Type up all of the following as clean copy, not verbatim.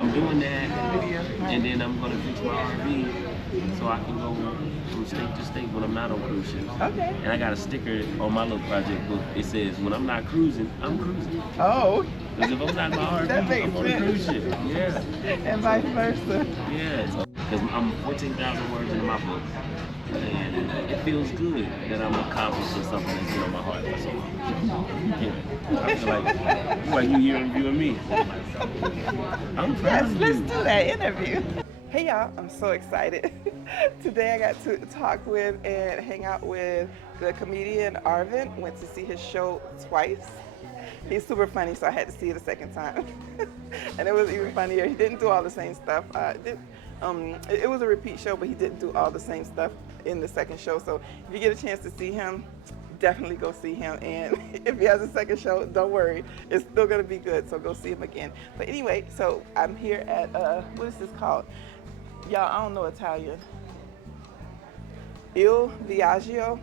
I'm doing that, and then I'm gonna fix my RV so I can go from state to state when I'm not on cruise ships. Okay. And I got a sticker on my little project book. It says, "When I'm not cruising, I'm cruising." Oh. Because if I'm not in my RV, That makes I'm on a sense. cruise ship. Yeah. And vice versa. Yeah. Because I'm 14,000 words into my book. And it feels good that I'm accomplishing something that's been on my heart for so long. Yeah. I feel like you here reviewing me. I'm proud of you. Let's do that interview. Hey y'all, I'm so excited. Today I got to talk with and hang out with the comedian Arvin. Went to see his show twice. He's super funny, so I had to see it a second time. And it was even funnier. He didn't do all the same stuff. It was a repeat show, but he didn't do all the same stuff in the second show. So if you get a chance to see him, definitely go see him. And if he has a second show, don't worry, it's still gonna be good. So go see him again. But anyway, so I'm here at what is this called? Y'all, I don't know Italian. Il Viaggio.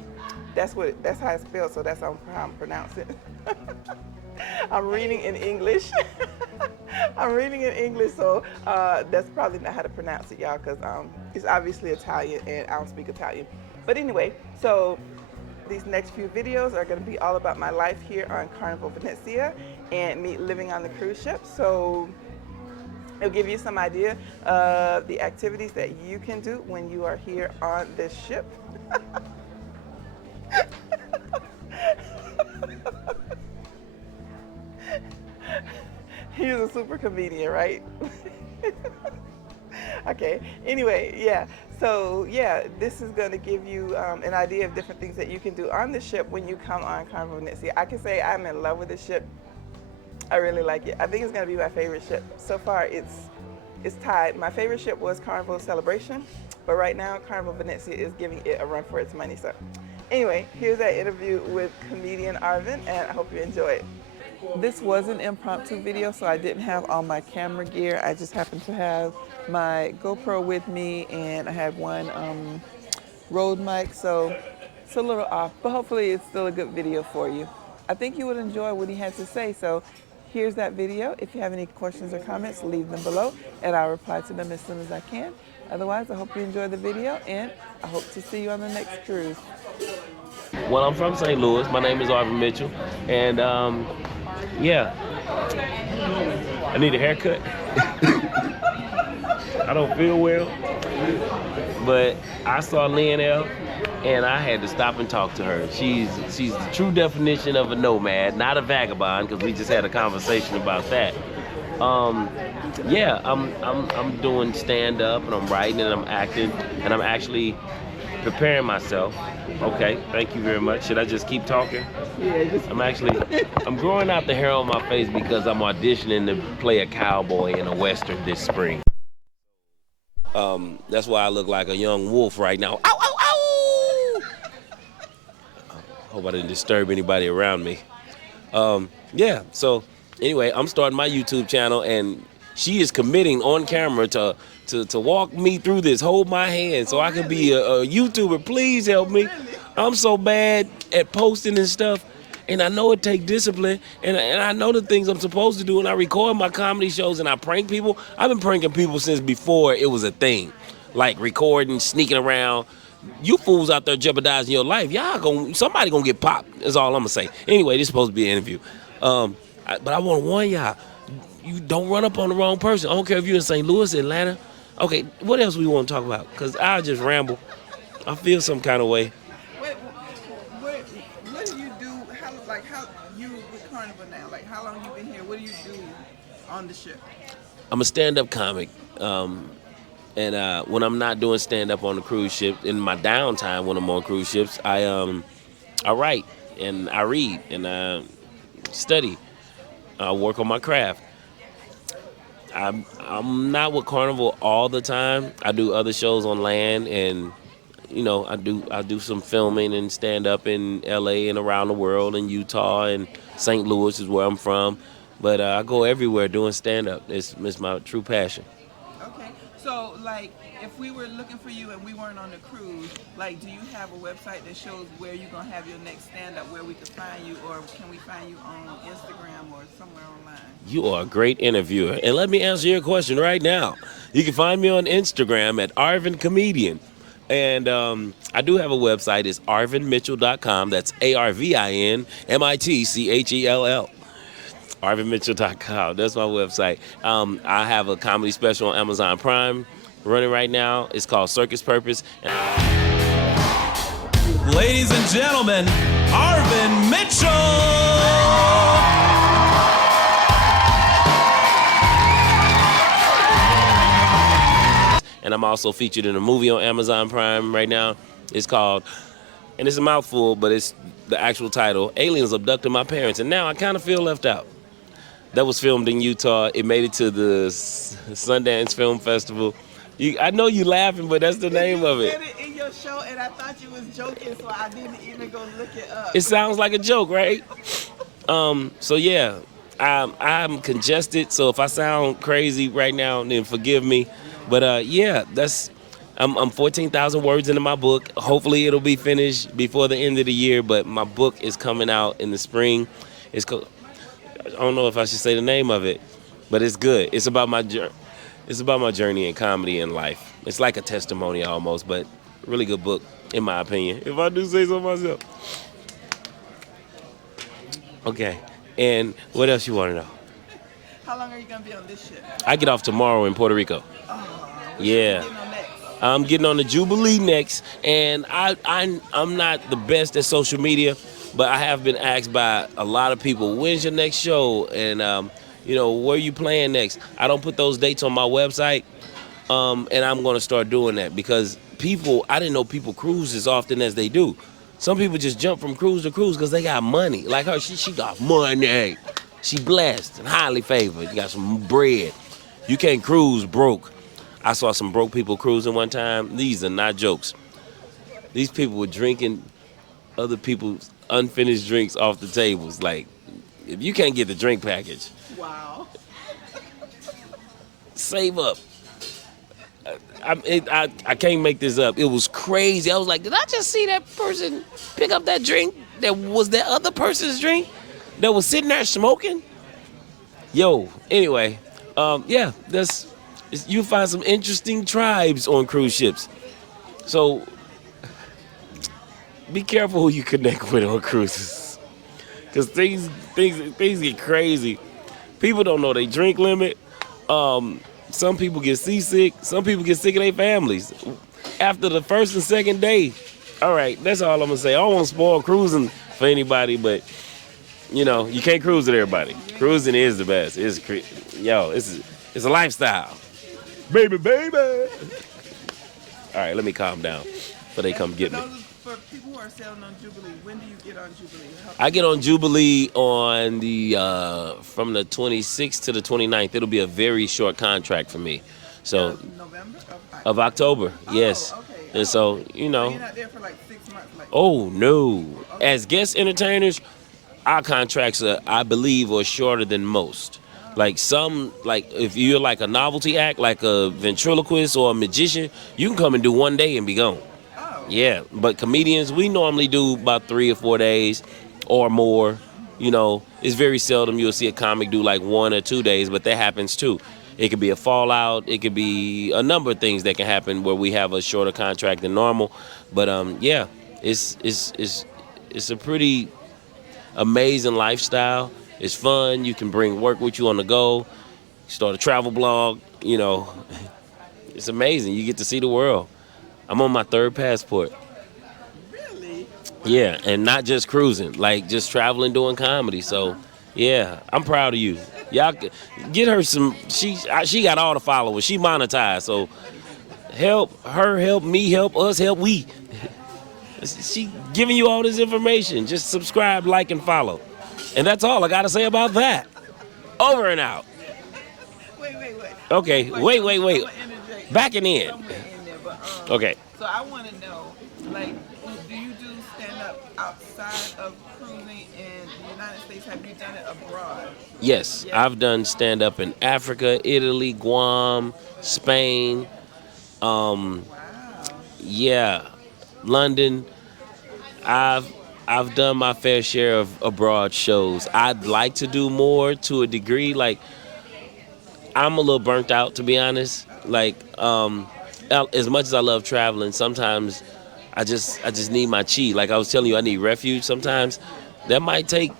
That's how it's spelled. So that's how I'm pronouncing it. I'm reading in English. I'm reading in English, so that's probably not how to pronounce it, y'all, because it's obviously Italian and I don't speak Italian. But anyway, so these next few videos are going to be all about my life here on Carnival Venezia and me living on the cruise ship. So it'll give you some idea of the activities that you can do when you are here on this ship. He's a super comedian, right? Okay, anyway, yeah. So, yeah, this is going to give you an idea of different things that you can do on the ship when you come on Carnival Venezia. I can say I'm in love with this ship. I really like it. I think it's going to be my favorite ship. So far, it's tied. My favorite ship was Carnival Celebration, but right now, Carnival Venezia is giving it a run for its money. So, anyway, here's that interview with comedian Arvin, and I hope you enjoy it. This was an impromptu video, so I didn't have all my camera gear. I just happened to have my GoPro with me, and I had one Rode mic, so it's a little off, but hopefully it's still a good video for you. I think you would enjoy what he had to say, so here's that video. If you have any questions or comments, leave them below, and I'll reply to them as soon as I can. Otherwise, I hope you enjoy the video, and I hope to see you on the next cruise. Well, I'm from St. Louis. My name is Arvin Mitchell, and yeah, I need a haircut. I don't feel well, but I saw Lionel, and I had to stop and talk to her. She's the true definition of a nomad, not a vagabond, because we just had a conversation about that. Yeah, I'm doing stand up, and I'm writing, and I'm acting, and I'm actually preparing myself. Okay, thank you very much. Should I just keep talking? Yeah, I'm growing out the hair on my face because I'm auditioning to play a cowboy in a Western this spring. That's why I look like a young wolf right now. Ow, ow, ow! Hope I didn't disturb anybody around me. Yeah, so anyway, I'm starting my YouTube channel, and she is committing on camera to walk me through this, hold my hand so I can be a YouTuber. Please help me. I'm so bad at posting and stuff, and I know it takes discipline, and I know the things I'm supposed to do, and I record my comedy shows, and I prank people. I've been pranking people since before it was a thing, like recording, sneaking around. You fools out there jeopardizing your life. Somebody gonna get popped, is all I'm gonna say. Anyway, this is supposed to be an interview. But I want to warn y'all, you don't run up on the wrong person. I don't care if you're in St. Louis, Atlanta. Okay, what else we want to talk about? Because I'll just ramble. I feel some kind of way. What do you do? How you with Carnival now? Like, how long you been here? What do you do on the ship? I'm a stand-up comic. And when I'm not doing stand-up on the cruise ship, in my downtime when I'm on cruise ships, I write and I read and I study. I work on my craft. I'm not with Carnival all the time. I do other shows on land, and I do some filming and stand-up in LA and around the world, in Utah and St. Louis is where I'm from. But I go everywhere doing stand-up. It's my true passion. Okay, So, like, if we were looking for you and we weren't on the cruise, like, do you have a website that shows where you're gonna have your next stand-up, where we could find you, or can we find you on Instagram or somewhere online? You are a great interviewer. And let me answer your question right now. You can find me on Instagram at Arvin Comedian. And I do have a website. It's arvinmitchell.com. That's ARVINMITCHELL. ArvinMitchell.com. That's my website. I have a comedy special on Amazon Prime running right now. It's called Circus Purpose. Ladies and gentlemen, Arvin Mitchell! And I'm also featured in a movie on Amazon Prime right now. It's called, and it's a mouthful, but it's the actual title, Aliens Abducted My Parents. And now I kind of feel left out. That was filmed in Utah. It made it to the Sundance Film Festival. I know you laughing, but that's the name of it. You said it in your show, and I thought you was joking, so I didn't even go look it up. It sounds like a joke, right? So yeah, I'm congested. So if I sound crazy right now, then forgive me. But yeah, I'm 14,000 words into my book. Hopefully it'll be finished before the end of the year. But my book is coming out in the spring. It's called, I don't know if I should say the name of it, but it's good. It's about my journey in comedy and life. It's like a testimony almost, but really good book in my opinion, if I do say so myself. Okay, and what else you want to know? How long are you gonna be on this ship? I get off tomorrow in Puerto Rico. Yeah. I'm getting on the Jubilee next, and I'm not the best at social media, but I have been asked by a lot of people, when's your next show, and where you playing next? I don't put those dates on my website, and I'm going to start doing that because I didn't know people cruise as often as they do. Some people just jump from cruise to cruise because they got money. Like her, she got money. She blessed and highly favored. You got some bread. You can't cruise broke. I saw some broke people cruising one time. These are not jokes. These people were drinking other people's unfinished drinks off the tables. Like, if you can't get the drink package, Wow. save up. I can't make this up. It was crazy. I was like, did I just see that person pick up that drink that was that other person's drink that was sitting there smoking? Yo, anyway, yeah, you find some interesting tribes on cruise ships. So be careful who you connect with on cruises, because things get crazy. People don't know they drink limit. Some people get seasick. Some people get sick of their families after the first and second day. All right, that's all I'm gonna say. I don't want to spoil cruising for anybody, but you can't cruise with everybody. Cruising is the best. It's a lifestyle. Baby. All right, let me calm down before they come get me. For people who are sailing on Jubilee, when do you get on Jubilee? I get on Jubilee on from the 26th to the 29th. It'll be a very short contract for me. So November? of October, yes. Okay. And so, So you're not there for like 6 months? Oh, no. As guest entertainers, our contracts are, I believe, are shorter than most. Like if you're like a novelty act, like a ventriloquist or a magician, you can come and do 1 day and be gone. Yeah, but comedians, we normally do about 3 or 4 days or more. It's very seldom you'll see a comic do like 1 or 2 days, but that happens too. It could be a fallout. It could be a number of things that can happen where we have a shorter contract than normal. But yeah, it's a pretty amazing lifestyle. It's fun. You can bring work with you on the go. Start a travel blog. It's amazing. You get to see the world. I'm on my 3rd passport. Really? Yeah, and not just cruising, like just traveling, doing comedy. So, yeah, I'm proud of you. Y'all get her some. She got all the followers. She monetized. So, help her, help me, help us, help we. She giving you all this information. Just subscribe, like, and follow. And that's all I gotta say about that. Over and out. Wait. Okay, wait. Backing in. Okay. So I want to know, like, do you do stand-up outside of cruising in the United States, have you done it abroad? Yes, Yeah. I've done stand up in Africa, Italy, Guam, Spain, Wow. yeah, London. I've I've done my fair share of abroad shows. I'd like to do more to a degree. Like I'm a little burnt out, to be honest. Like as much as I love traveling, sometimes I just need my chi. Like I was telling you, I need refuge sometimes. That might take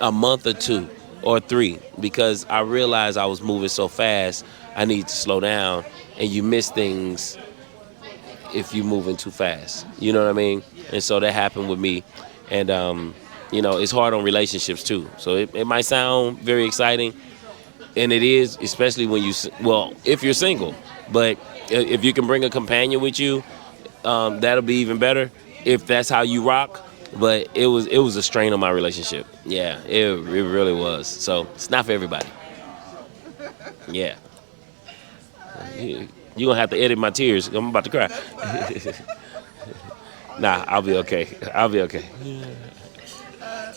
a month or two or three because I realized I was moving so fast. I need to slow down, and you miss things if you're moving too fast. You know what I mean? And so that happened with me, and it's hard on relationships too. So it might sound very exciting, and it is, especially when if you're single. But if you can bring a companion with you, that'll be even better if that's how you rock. But it was a strain on my relationship. Yeah, it really was. So it's not for everybody. Yeah, you're gonna have to edit my tears. I'm about to cry. Nah, I'll be okay. I'll be okay.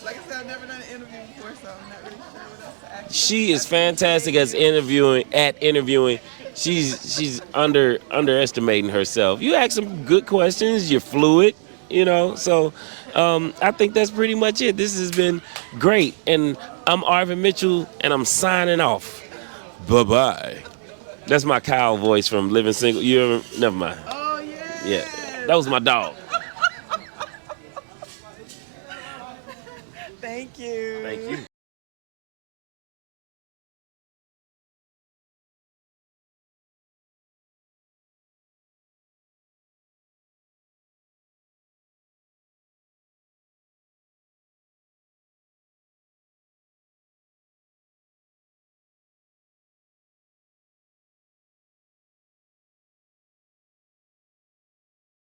Like I said, I've never done an interview before, so I'm not really sure what else to ask you. She is fantastic as interviewing. She's underestimating herself. You ask some good questions. You're fluid, So I think that's pretty much it. This has been great, and I'm Arvin Mitchell, and I'm signing off. Bye bye. That's my cow voice from Living Single. Never mind. Oh, Yeah, that was my dog. Thank you. Thank you.